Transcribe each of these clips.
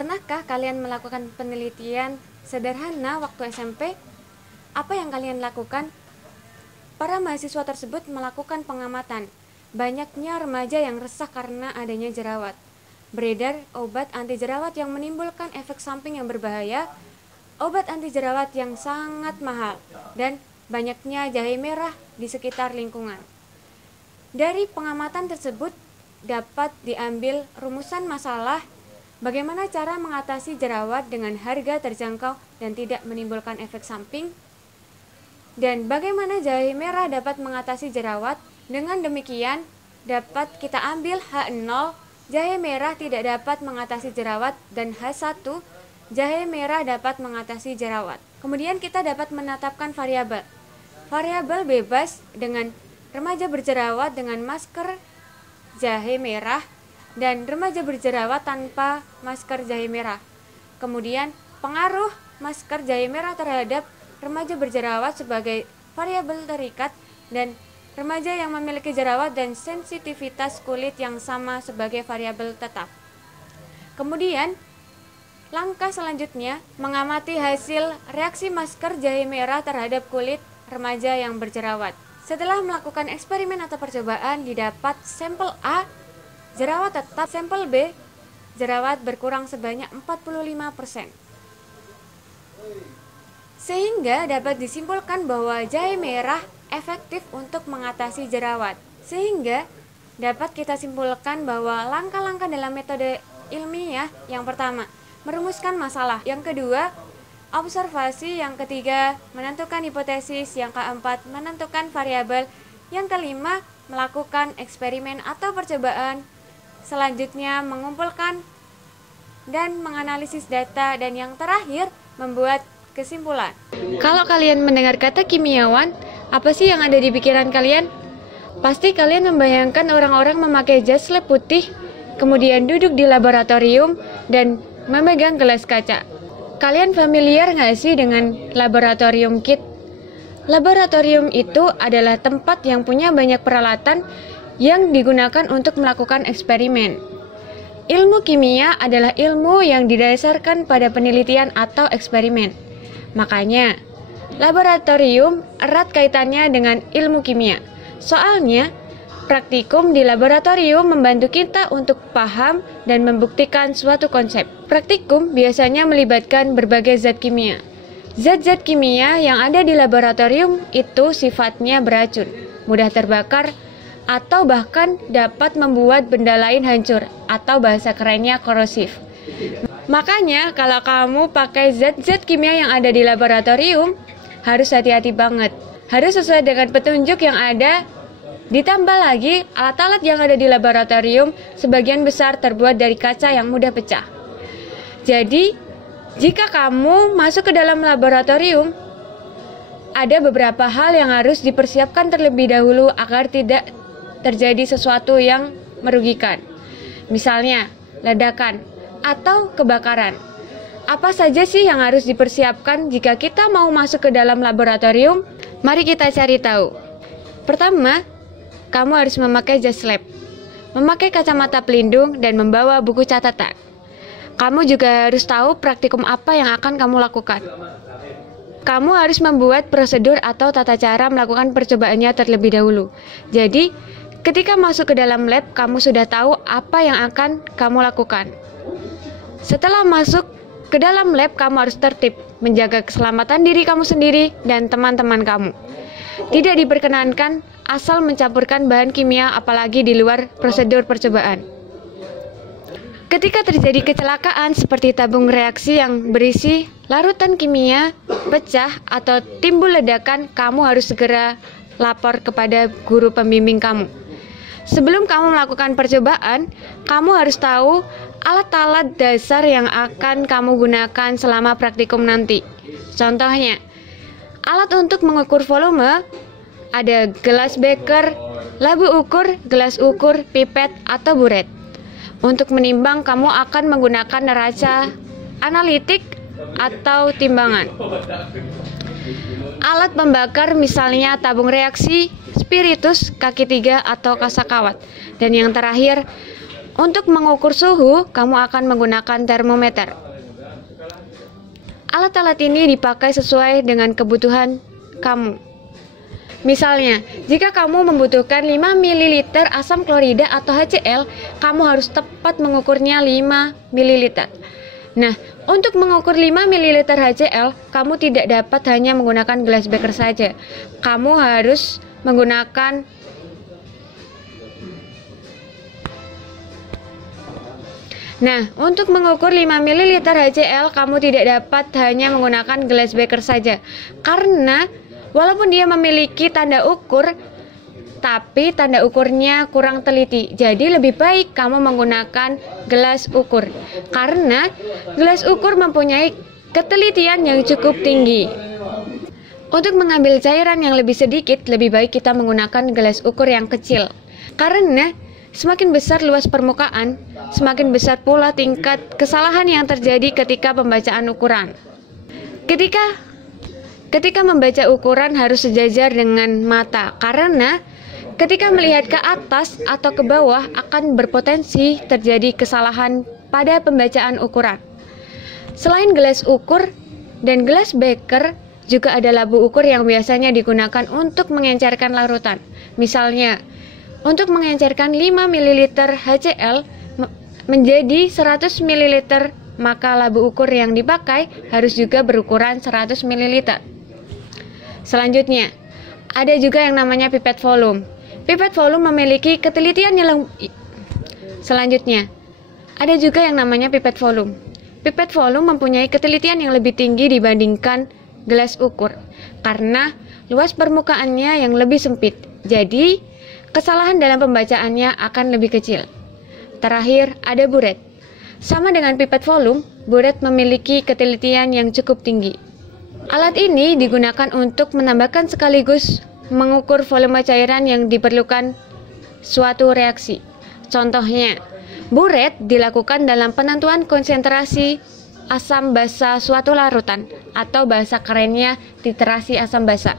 Pernahkah kalian melakukan penelitian sederhana waktu SMP? Apa yang kalian lakukan? Para mahasiswa tersebut melakukan pengamatan. Banyaknya remaja yang resah karena adanya jerawat. Beredar obat anti jerawat yang menimbulkan efek samping yang berbahaya, obat anti jerawat yang sangat mahal, dan banyaknya jahe merah di sekitar lingkungan. Dari pengamatan tersebut dapat diambil rumusan masalah bagaimana cara mengatasi jerawat dengan harga terjangkau dan tidak menimbulkan efek samping, dan bagaimana jahe merah dapat mengatasi jerawat. Dengan demikian dapat kita ambil H0, jahe merah tidak dapat mengatasi jerawat, dan H1, jahe merah dapat mengatasi jerawat. Kemudian kita dapat menetapkan variabel. Variabel bebas dengan remaja berjerawat dengan masker jahe merah dan remaja berjerawat tanpa masker jahe merah. Kemudian pengaruh masker jahe merah terhadap remaja berjerawat sebagai variabel terikat, dan remaja yang memiliki jerawat dan sensitivitas kulit yang sama sebagai variabel tetap. Kemudian langkah selanjutnya mengamati hasil reaksi masker jahe merah terhadap kulit remaja yang berjerawat. Setelah melakukan eksperimen atau percobaan, didapat sampel A jerawat tetap, sampel B jerawat berkurang sebanyak 45%. Sehingga dapat disimpulkan bahwa jahe merah efektif untuk mengatasi jerawat. Sehingga dapat kita simpulkan bahwa langkah-langkah dalam metode ilmiah: yang pertama, merumuskan masalah; yang kedua, observasi; yang ketiga, menentukan hipotesis; yang keempat, menentukan variabel; yang kelima, melakukan eksperimen atau percobaan; selanjutnya, mengumpulkan dan menganalisis data; dan yang terakhir, membuat kesimpulan. Kalau kalian mendengar kata kimiawan, apa sih yang ada di pikiran kalian? Pasti kalian membayangkan orang-orang memakai jas lab putih, kemudian duduk di laboratorium dan memegang gelas kaca. Kalian familiar nggak sih dengan laboratorium kit? Laboratorium itu adalah tempat yang punya banyak peralatan yang digunakan untuk melakukan eksperimen. Ilmu kimia adalah ilmu yang didasarkan pada penelitian atau eksperimen. Makanya, laboratorium erat kaitannya dengan ilmu kimia. Soalnya, praktikum di laboratorium membantu kita untuk paham dan membuktikan suatu konsep. Praktikum biasanya melibatkan berbagai zat kimia. Zat-zat kimia yang ada di laboratorium itu sifatnya beracun, mudah terbakar, atau bahkan dapat membuat benda lain hancur, atau bahasa kerennya korosif. Makanya kalau kamu pakai zat-zat kimia yang ada di laboratorium, harus hati-hati banget. Harus sesuai dengan petunjuk yang ada. Ditambah lagi, alat-alat yang ada di laboratorium sebagian besar terbuat dari kaca yang mudah pecah. Jadi, jika kamu masuk ke dalam laboratorium, ada beberapa hal yang harus dipersiapkan terlebih dahulu agar tidak terjadi sesuatu yang merugikan. Misalnya, ledakan atau kebakaran. Apa saja sih yang harus dipersiapkan jika kita mau masuk ke dalam laboratorium? Mari kita cari tahu. Pertama, kamu harus memakai jas lab, memakai kacamata pelindung, dan membawa buku catatan. Kamu juga harus tahu praktikum apa yang akan kamu lakukan. Kamu harus membuat prosedur atau tata cara melakukan percobaannya terlebih dahulu. Jadi, ketika masuk ke dalam lab, kamu sudah tahu apa yang akan kamu lakukan. Setelah masuk ke dalam lab, kamu harus tertib, menjaga keselamatan diri kamu sendiri dan teman-teman kamu. Tidak diperkenankan asal mencampurkan bahan kimia, apalagi di luar prosedur percobaan. Ketika terjadi kecelakaan seperti tabung reaksi yang berisi larutan kimia pecah atau timbul ledakan, kamu harus segera lapor kepada guru pembimbing kamu. Sebelum kamu melakukan percobaan, kamu harus tahu alat-alat dasar yang akan kamu gunakan selama praktikum nanti. Contohnya, alat untuk mengukur volume, ada gelas beker, labu ukur, gelas ukur, pipet, atau buret. Untuk menimbang, kamu akan menggunakan neraca analitik atau timbangan. Alat pembakar misalnya tabung reaksi, spiritus, kaki 3, atau kasak kawat. Dan yang terakhir, Untuk mengukur suhu, kamu akan menggunakan termometer. Alat-alat ini dipakai sesuai dengan kebutuhan kamu. Misalnya, jika kamu membutuhkan 5 ml asam klorida atau HCl, kamu harus tepat mengukurnya 5 ml. Nah, untuk mengukur 5 ml HCl, kamu tidak dapat hanya menggunakan gelas beker saja. Kamu harus menggunakan untuk mengukur 5 ml HCl, kamu tidak dapat hanya menggunakan gelas beker saja. Karena walaupun dia memiliki tanda ukur, tapi tanda ukurnya kurang teliti. Jadi lebih baik kamu menggunakan gelas ukur. Karena gelas ukur mempunyai ketelitian yang cukup tinggi. Untuk mengambil cairan yang lebih sedikit, lebih baik kita menggunakan gelas ukur yang kecil. Karena semakin besar luas permukaan, semakin besar pula tingkat kesalahan yang terjadi ketika pembacaan ukuran. Ketika membaca ukuran harus sejajar dengan mata, karena ketika melihat ke atas atau ke bawah akan berpotensi terjadi kesalahan pada pembacaan ukuran. Selain gelas ukur dan gelas beker, juga ada labu ukur yang biasanya digunakan untuk mengencerkan larutan. Misalnya, untuk mengencerkan 5 ml HCl menjadi 100 ml, maka labu ukur yang dipakai harus juga berukuran 100 ml. Selanjutnya, ada juga yang namanya pipet volume. Pipet volume memiliki ketelitian yang Pipet volume mempunyai ketelitian yang lebih tinggi dibandingkan gelas ukur karena luas permukaannya yang lebih sempit. Jadi, kesalahan dalam pembacaannya akan lebih kecil. Terakhir, ada buret. Sama dengan pipet volume, buret memiliki ketelitian yang cukup tinggi. Alat ini digunakan untuk menambahkan sekaligus mengukur volume cairan yang diperlukan suatu reaksi. Contohnya, buret dilakukan dalam penentuan konsentrasi asam basa suatu larutan atau bahasa kerennya titrasi asam basa.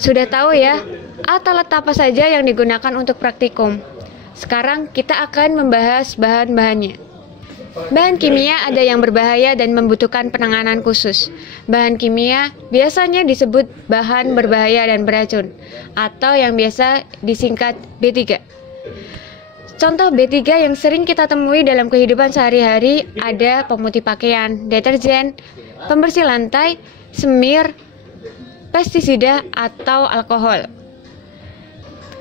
Sudah tahu ya, alat apa saja yang digunakan untuk praktikum. Sekarang kita akan membahas bahan-bahannya. Bahan kimia ada yang berbahaya dan membutuhkan penanganan khusus. Bahan kimia biasanya disebut bahan berbahaya dan beracun, atau yang biasa disingkat B3. Contoh B3 yang sering kita temui dalam kehidupan sehari-hari ada pemutih pakaian, deterjen, pembersih lantai, semir, pestisida, atau alkohol.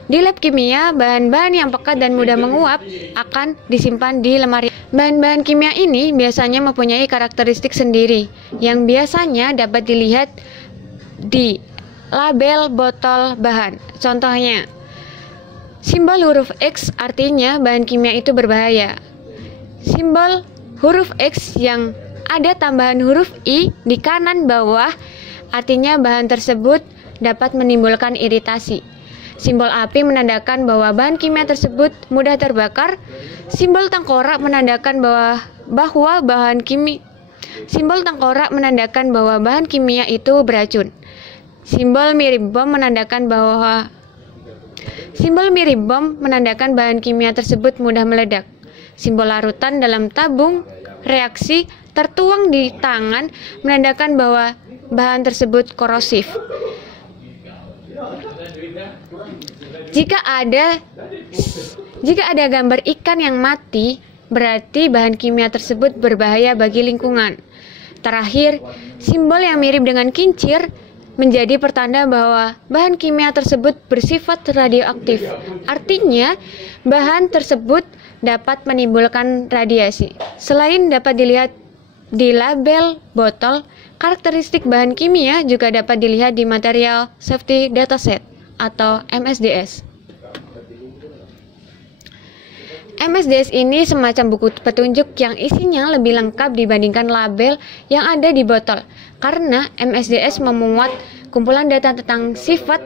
Di lab kimia, bahan-bahan yang pekat dan mudah menguap akan disimpan di lemari. Bahan-bahan kimia ini biasanya mempunyai karakteristik sendiri yang biasanya dapat dilihat di label botol bahan. Contohnya, simbol huruf X artinya bahan kimia itu berbahaya. Simbol huruf X yang ada tambahan huruf I di kanan bawah artinya bahan tersebut dapat menimbulkan iritasi. Simbol api menandakan bahwa bahan kimia tersebut mudah terbakar. Simbol tengkorak menandakan bahwa bahan kimia itu beracun. Simbol mirip bom menandakan bahan kimia tersebut mudah meledak. Simbol larutan dalam tabung reaksi tertuang di tangan menandakan bahwa bahan tersebut korosif. Jika ada gambar ikan yang mati, berarti bahan kimia tersebut berbahaya bagi lingkungan. Terakhir, simbol yang mirip dengan kincir menjadi pertanda bahwa bahan kimia tersebut bersifat radioaktif. Artinya, bahan tersebut dapat menimbulkan radiasi. Selain dapat dilihat di label botol, karakteristik bahan kimia juga dapat dilihat di Material Safety Dataset atau MSDS. MSDS ini semacam buku petunjuk yang isinya lebih lengkap dibandingkan label yang ada di botol, karena MSDS memuat kumpulan data tentang sifat,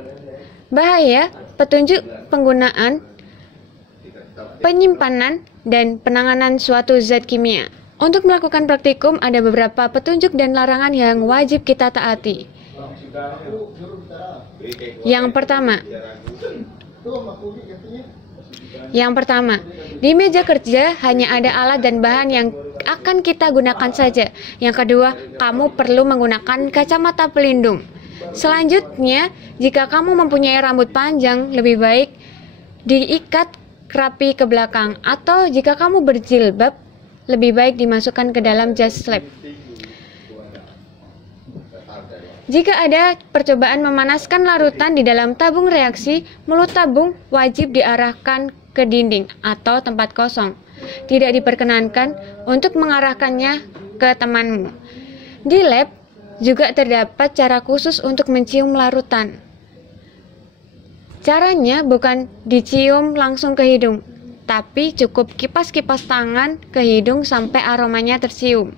bahaya, petunjuk penggunaan, penyimpanan, dan penanganan suatu zat kimia. Untuk melakukan praktikum ada beberapa petunjuk dan larangan yang wajib kita taati. Yang pertama, Di meja kerja hanya ada alat dan bahan yang akan kita gunakan saja. Yang kedua, kamu perlu menggunakan kacamata pelindung. Selanjutnya, jika kamu mempunyai rambut panjang, lebih baik diikat rapi ke belakang, atau jika kamu berjilbab, lebih baik dimasukkan ke dalam jas slip. Jika ada percobaan memanaskan larutan di dalam tabung reaksi, mulut tabung wajib diarahkan ke dinding atau tempat kosong. Tidak diperkenankan untuk mengarahkannya ke temanmu. Di lab juga terdapat cara khusus untuk mencium larutan. Caranya bukan dicium langsung ke hidung, tapi cukup kipas-kipas tangan ke hidung sampai aromanya tercium.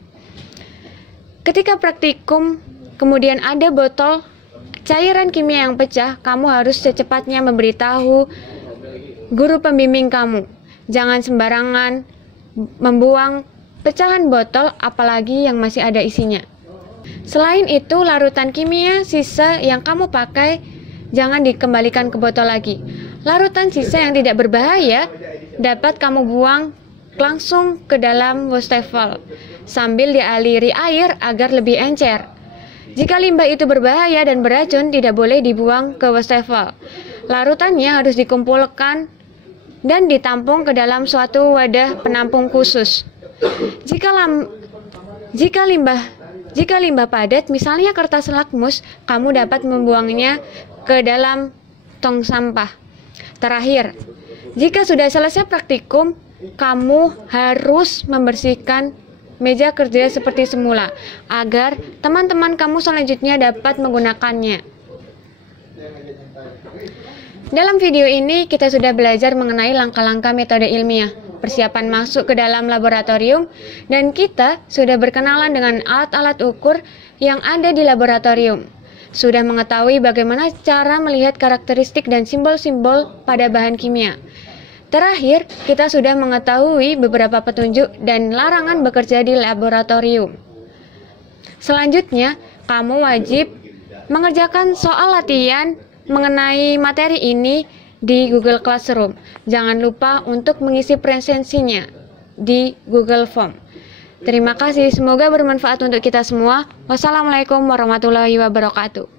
Ketika praktikum, kemudian ada botol cairan kimia yang pecah, kamu harus secepatnya memberitahu guru pembimbing kamu. Jangan sembarangan membuang pecahan botol, apalagi yang masih ada isinya. Selain itu, larutan kimia sisa yang kamu pakai jangan dikembalikan ke botol lagi. Larutan sisa yang tidak berbahaya dapat kamu buang langsung ke dalam wastafel sambil dialiri air agar lebih encer. Jika limbah itu berbahaya dan beracun, tidak boleh dibuang ke wastafel. Larutannya harus dikumpulkan dan ditampung ke dalam suatu wadah penampung khusus. Jika limbah padat, misalnya kertas lakmus, kamu dapat membuangnya ke dalam tong sampah. Terakhir, jika sudah selesai praktikum, kamu harus membersihkan meja kerja seperti semula agar teman-teman kamu selanjutnya dapat menggunakannya. Dalam video ini kita sudah belajar mengenai langkah-langkah metode ilmiah, persiapan masuk ke dalam laboratorium, dan kita sudah berkenalan dengan alat-alat ukur yang ada di laboratorium. Sudah mengetahui bagaimana cara melihat karakteristik dan simbol-simbol pada bahan kimia. Terakhir, kita sudah mengetahui beberapa petunjuk dan larangan bekerja di laboratorium. Selanjutnya, kamu wajib mengerjakan soal latihan mengenai materi ini di Google Classroom. Jangan lupa untuk mengisi presensinya di Google Form. Terima kasih, semoga bermanfaat untuk kita semua. Wassalamualaikum warahmatullahi wabarakatuh.